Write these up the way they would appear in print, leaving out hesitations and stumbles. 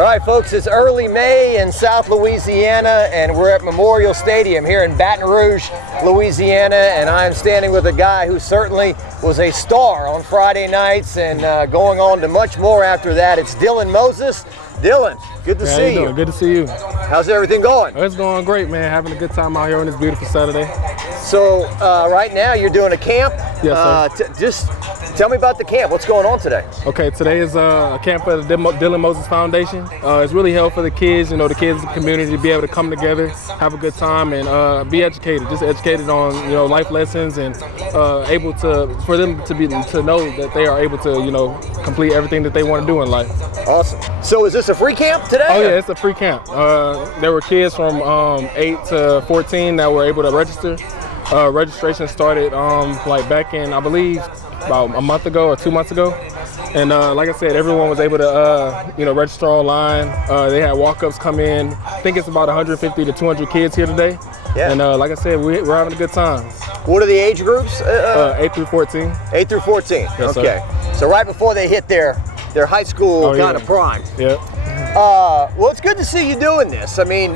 All right, folks, it's early May in South Louisiana, and we're at Memorial Stadium here in Baton Rouge, Louisiana, and I'm standing with a guy who certainly was a star on Friday nights and going on to much more after that. It's Dylan Moses. Dylan, good to see you. Good to see you. How's everything going? It's going great, man. Having a good time out here on this beautiful Saturday. So right now you're doing a camp. Yes, sir. Just tell me about the camp. What's going on today? Okay, today is a camp for the Dylan Moses Foundation. It's really held for the kids, the kids in the community, to be able to come together, have a good time, and be educated. Just educated on life lessons, and able for them to know that they are able to complete everything that they want to do in life. Awesome. So is this a free camp today? Oh yeah, it's a free camp. There were kids from 8 to 14 that were able to register. Registration started like back in, I believe, about a month ago or 2 months ago. And like I said, everyone was able to register online. They had walk-ups come in. I think it's about 150 to 200 kids here today. Yeah. And like I said, we're having a good time. What are the age groups? 8 through 14. 8 through 14. Yes, okay. Sir. So right before they hit their high school kind of prime. Yeah. Well, it's good to see you doing this. I mean,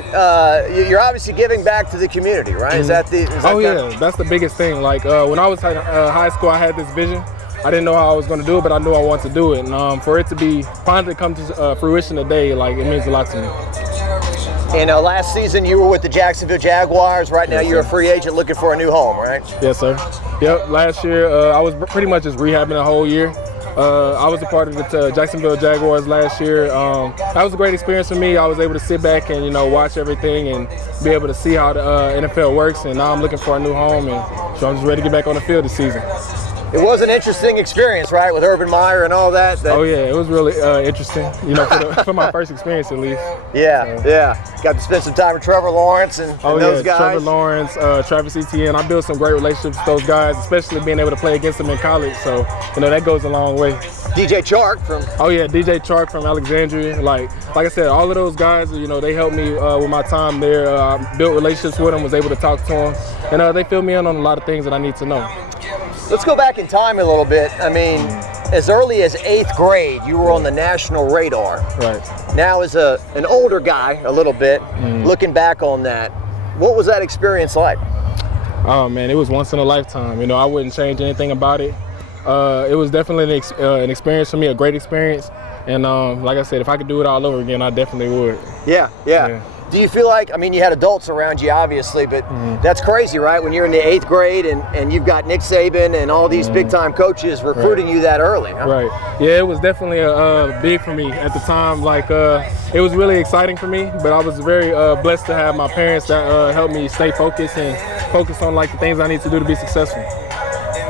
you're obviously giving back to the community, right? Mm-hmm. Is that the? Yeah, that's the biggest thing. Like when I was in high school, I had this vision. I didn't know how I was going to do it, but I knew I wanted to do it. And for it to finally come to fruition today, like, it means a lot to me. And last season you were with the Jacksonville Jaguars. Right now you're a free agent looking for a new home, right? Yes, sir. Yep. Last year I was pretty much just rehabbing the whole year. I was a part of the Jacksonville Jaguars last year. That was a great experience for me. I was able to sit back and watch everything and be able to see how the NFL works. And now I'm looking for a new home, and so I'm just ready to get back on the field this season. It was an interesting experience, right, with Urban Meyer and all that. Oh yeah, it was really interesting. For my first experience at least. Yeah, so. Yeah. Got to spend some time with Trevor Lawrence and those guys. Trevor Lawrence, Travis Etienne. I built some great relationships with those guys, especially being able to play against them in college. So that goes a long way. DJ Chark from. Oh yeah, DJ Chark from Alexandria. Like I said, all of those guys, they helped me with my time there. I built relationships with them, was able to talk to them, and they filled me in on a lot of things that I need to know. Let's go back in time a little bit. I mean, as early as 8th grade, you were on the national radar. Right. Now, as an older guy, a little bit, looking back on that, what was that experience like? Oh man, it was once in a lifetime. I wouldn't change anything about it. It was definitely an experience for me, a great experience. And like I said, if I could do it all over again, I definitely would. Yeah. Do you feel like, you had adults around you, obviously, but that's crazy, right? When you're in the 8th grade and you've got Nick Saban and all these big-time coaches recruiting you that early, huh? Right. Yeah, it was definitely big for me at the time. Like, it was really exciting for me, but I was very blessed to have my parents that helped me stay focused and focus on, the things I need to do to be successful.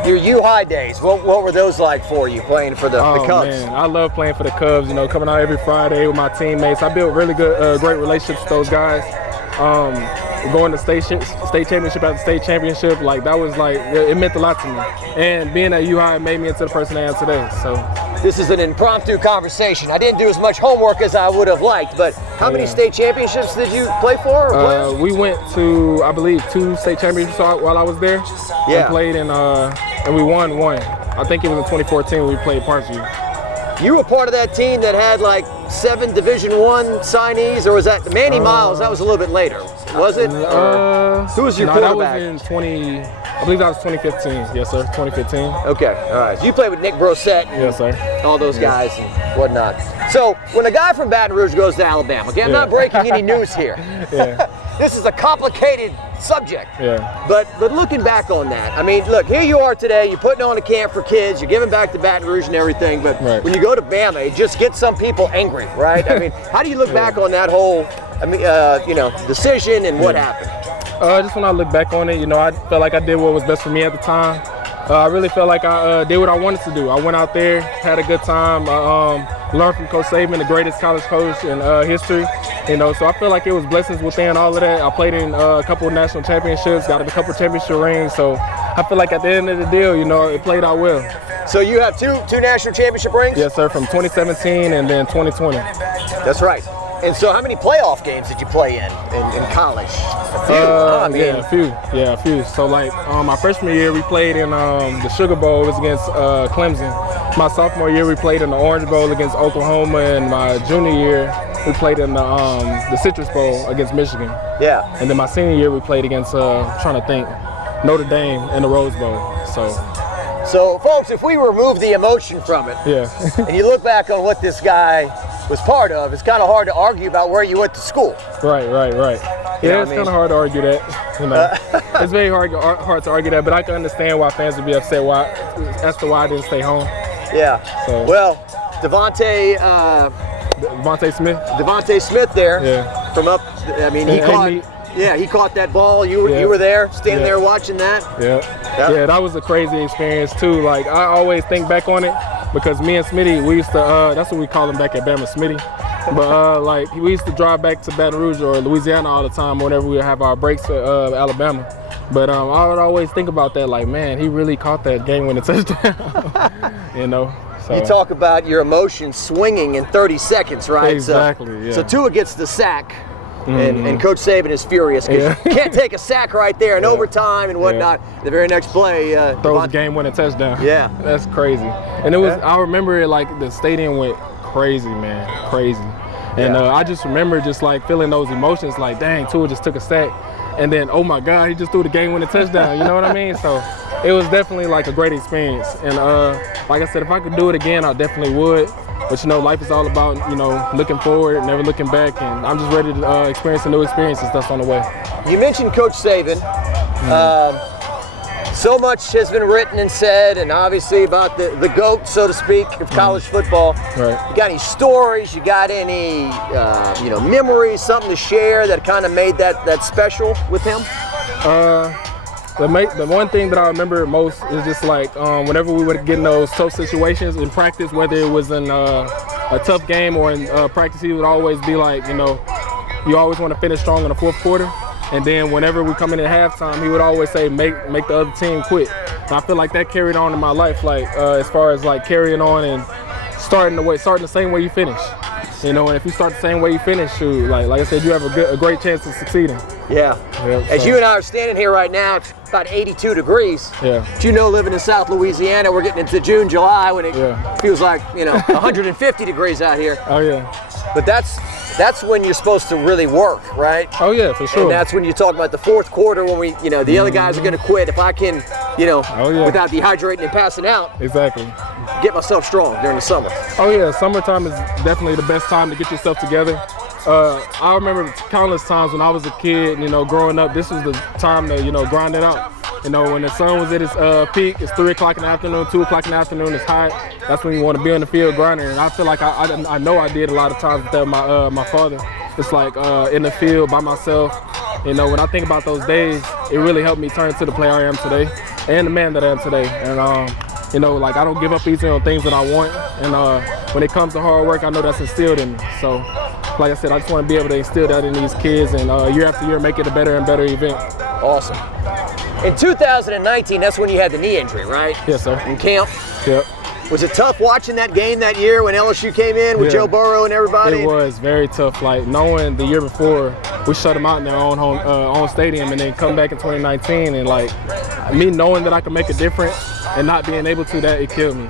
Your U-High days, what were those like for you, playing for the Cubs? Man, I love playing for the Cubs, coming out every Friday with my teammates. I built really good, great relationships with those guys. Going to state championship after state championship, that was it meant a lot to me. And being at U-High made me into the person I am today. So this is an impromptu conversation. I didn't do as much homework as I would have liked, but how many state championships did you play for? Or we went to, I believe, 2 state championships while I was there. Yeah. We played and we won one. I think it was in 2014 when we played Parkview. You were part of that team that had 7 Division I signees, or was that Manny Miles? That was a little bit later, was it? Who was your quarterback? That was in I believe that was 2015. Yes, sir, 2015. Okay, all right. So you played with Nick Brosette. Yes, sir. All those guys and whatnot. So when a guy from Baton Rouge goes to Alabama, okay, I'm not breaking any news here. This is a complicated subject. Yeah. But looking back on that, look, here you are today, you're putting on a camp for kids, you're giving back to Baton Rouge and everything, but when you go to Bama, it just gets some people angry, right? How do you look back on that whole, decision and what happened? Just when I look back on it, I felt like I did what was best for me at the time. I really felt like I did what I wanted to do. I went out there, had a good time, learned from Coach Saban, the greatest college coach in history. So I feel like it was blessings within all of that. I played in a couple of national championships, got a couple of championship rings. So I feel like at the end of the deal, it played out well. So you have two national championship rings? Yes, sir, from 2017 and then 2020. That's right. And so how many playoff games did you play in college? A few. Yeah, a few. So my freshman year we played in the Sugar Bowl. It was against Clemson. My sophomore year we played in the Orange Bowl against Oklahoma, and my junior year we played in the Citrus Bowl against Michigan. Yeah. And then my senior year, we played against, trying to think, Notre Dame in the Rose Bowl. So, folks, if we remove the emotion from it, Yeah. and you look back on what this guy was part of, it's kind of hard to argue about where you went to school. Right. Yeah, it's kind of hard to argue that. You know, it's very hard to argue that, but I can understand why fans would be upset as to why I didn't stay home. Yeah. So. Well, Devontae Smith there. Yeah. From up. I mean, he caught that ball. You were there, standing there watching that. Yeah, that was a crazy experience too. Like, I always think back on it because me and Smitty, we used to. That's what we call him back at Bama, Smitty. But like, we used to drive back to Baton Rouge or Louisiana all the time whenever we would have our breaks at Alabama. But I would always think about that, like, man, he really caught that game-winning touchdown. You know. So. You talk about your emotions swinging in 30 seconds, right? Exactly. So Tua gets the sack, and Coach Saban is furious because you can't take a sack right there in overtime and whatnot. The very next play, throws a game-winning touchdown. Yeah, that's crazy. And it was. I remember it like the stadium went crazy, man, crazy. And I just remember just like feeling those emotions, like, dang, Tua just took a sack, and then, oh my God, he just threw the game-winning touchdown. You know what I mean? So it was definitely like a great experience. And like I said, if I could do it again, I definitely would. But you know, life is all about, you know, looking forward, never looking back, and I'm just ready to experience the new experiences that's on the way. You mentioned Coach Saban. So much has been written and said, and obviously about the GOAT, so to speak, of college football. Right. You got any stories? You got any, memories, something to share that kind of made that special with him? The one thing that I remember most is just like whenever we would get in those tough situations in practice, whether it was in a tough game or in practice, he would always be like, you know, you always want to finish strong in the fourth quarter. And then whenever we come in at halftime, he would always say, make the other team quit. And I feel like that carried on in my life, like as far as like carrying on and starting the same way you finish. You know, and if you start the same way you finish, shoot, like I said, you have a great chance of succeeding. Yeah. As you and I are standing here right now, it's about 82 degrees. Yeah. But you know, living in South Louisiana, we're getting into June, July when it feels like, 150 degrees out here. Oh yeah. But that's when you're supposed to really work, right? Oh yeah, for sure. And that's when you talk about the fourth quarter when the other guys are going to quit. If I can, without dehydrating and passing out. Exactly. Get myself strong during the summer. Oh yeah, summertime is definitely the best time to get yourself together. I remember countless times when I was a kid, growing up, this was the time to, grind it out. When the sun was at its peak, it's 3 o'clock in the afternoon, 2 o'clock in the afternoon, it's hot. That's when you want to be on the field grinding. And I feel like I know I did a lot of times with my father. It's like in the field by myself. When I think about those days, it really helped me turn into the player I am today and the man that I am today. And I don't give up easily on things that I want. And when it comes to hard work, I know that's instilled in me. So, like I said, I just want to be able to instill that in these kids and year after year make it a better and better event. Awesome. In 2019, that's when you had the knee injury, right? Yes, sir. In camp? Yep. Was it tough watching that game that year when LSU came in with Joe Burrow and everybody? It was very tough. Like, knowing the year before, we shut them out in their own stadium and then come back in 2019 and like, me knowing that I could make a difference and not being able to, that it killed me.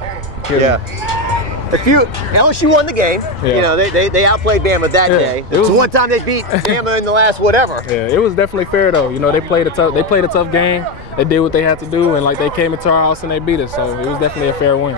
LSU won the game. Yeah. They outplayed Bama that day. It was one time they beat Bama in the last whatever. Yeah, it was definitely fair though. They played a tough game. They did what they had to do, and like they came into our house and they beat us. So it was definitely a fair win.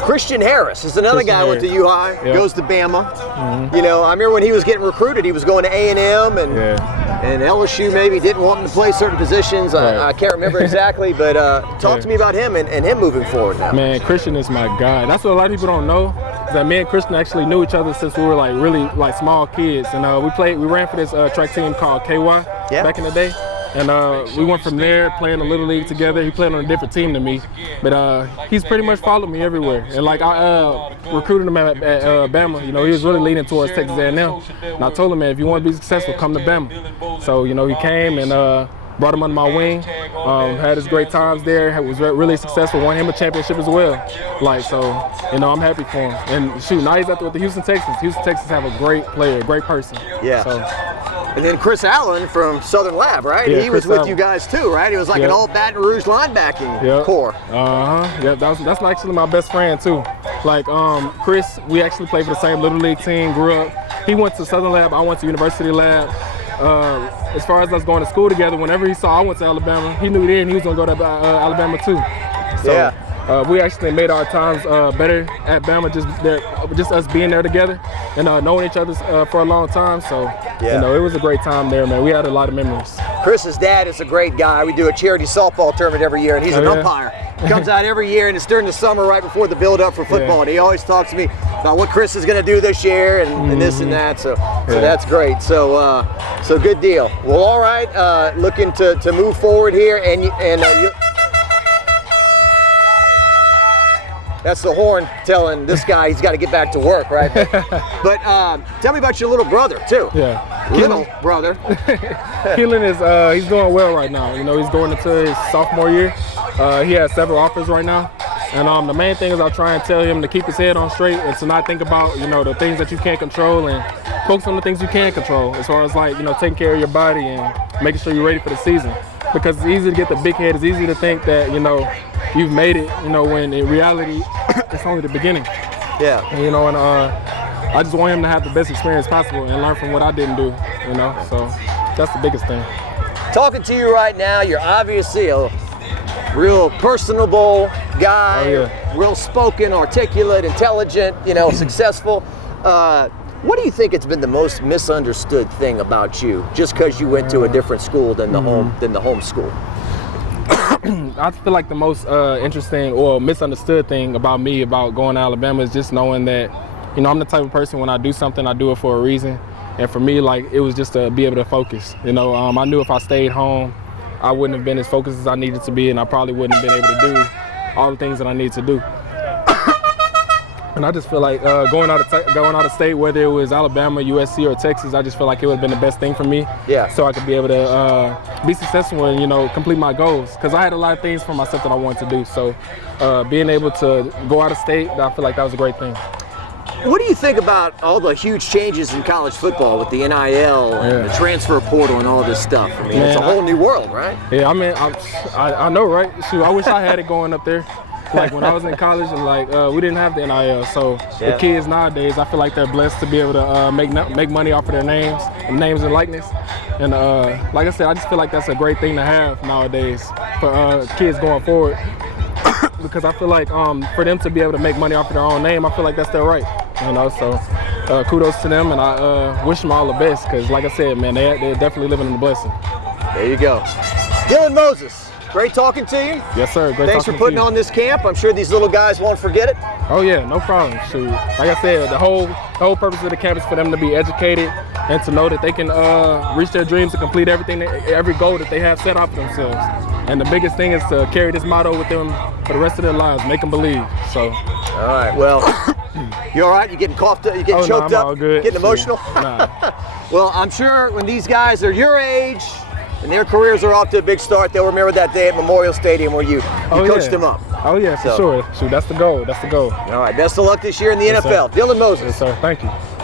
Christian Harris is another guy who went to U-High, goes to Bama. Mm-hmm. I remember when he was getting recruited, he was going to A&M and LSU maybe didn't want him to play certain positions. Right. I can't remember exactly, but talk to me about him and him moving forward now. Man, Christian is my guy. That's what a lot of people don't know, is that me and Christian actually knew each other since we were like really like small kids. And we ran for this track team called KY back in the day. And we went from there playing the Little League together. He played on a different team than me, but he's pretty much followed me everywhere. And like I recruited him at Bama. He was really leaning towards Texas A&M. And I told him, man, if you want to be successful, come to Bama. So he came and brought him under my wing. Had his great times there. Was really successful. Won him a championship as well. I'm happy for him. And shoot, now he's out there with the Houston Texans. Houston Texans have a great player, a great person. Yeah. So. And then Chris Allen from Southern Lab, right? Yeah, he was with you guys too, right? He was like an all Baton Rouge linebacking core. Yep, that's actually my best friend too. Like Chris, we actually played for the same Little League team, grew up. He went to Southern Lab, I went to University Lab. As far as us going to school together, whenever he saw I went to Alabama, he knew then he was going to go to Alabama too. So, yeah. We actually made our times better at Bama, just us being there together and knowing each other for a long time. So, yeah. You know, it was a great time there, man. We had a lot of memories. Chris's dad is a great guy. We do a charity softball tournament every year, and he's an umpire. Comes out every year, and it's during the summer right before the build-up for football, and he always talks to me about what Chris is going to do this year and this and that. So that's great. So so good deal. Well, all right. Looking to move forward here, and that's the horn telling this guy he's got to get back to work, right? But tell me about your little brother too. Yeah. Little brother. Keelan is he's doing well right now. You know, he's going into his sophomore year. He has several offers right now. And the main thing is I try and tell him to keep his head on straight and to not think about, you know, the things that you can't control and focus on the things you can control, as far as like, you know, taking care of your body and making sure you're ready for the season. Because it's easy to get the big head. It's easy to think that, you know, you've made it, you know, when in reality, it's only the beginning. Yeah. And, you know, and I just want him to have the best experience possible and learn from what I didn't do, you know. So that's the biggest thing. Talking to you right now, you're obviously a real personable guy, real spoken, articulate, intelligent, you know, successful. What do you think has been the most misunderstood thing about you, just because you went to a different school than the home school? I feel like the most interesting or misunderstood thing about me about going to Alabama is just knowing that, you know, I'm the type of person when I do something, I do it for a reason. And for me, like, it was just to be able to focus. You know, I knew if I stayed home, I wouldn't have been as focused as I needed to be, and I probably wouldn't have been able to do all the things that I need to do. And I just feel like going out of state, whether it was Alabama, USC, or Texas, I just feel like it would have been the best thing for me. Yeah. So I could be able to be successful and, you know, complete my goals. Because I had a lot of things for myself that I wanted to do. So being able to go out of state, I feel like that was a great thing. What do you think about all the huge changes in college football with the NIL and the transfer portal and all this stuff? I mean, it's a whole new world, right? Yeah, I mean, I know, right? Shoot, I wish I had it going up there. Like when I was in college, and like we didn't have the NIL, so the kids nowadays, I feel like they're blessed to be able to make money off of their names and likeness. And like I said, I just feel like that's a great thing to have nowadays for kids going forward. Because I feel like for them to be able to make money off of their own name, I feel like that's their right. You know, so kudos to them, and I wish them all the best. Because like I said, man, they're definitely living in the blessing. There you go, Dylan Moses. Great talking to you. Yes, sir. Great Thanks for putting on this camp. I'm sure these little guys won't forget it. Oh yeah, no problem. Shoot, like I said, the whole purpose of the camp is for them to be educated and to know that they can reach their dreams and complete every goal that they have set out for themselves. And the biggest thing is to carry this motto with them for the rest of their lives. Make them believe. So. All right. Well, you all right? You getting coughed up? You getting choked up? All good. Getting emotional? Nah. Well, I'm sure when these guys are your age and their careers are off to a big start, they'll remember that day at Memorial Stadium where you coached them up. Oh yeah, for sure. Shoot, that's the goal. That's the goal. All right. Best of luck this year in the NFL. Sir. Dylan Moses. Yes, sir. Thank you.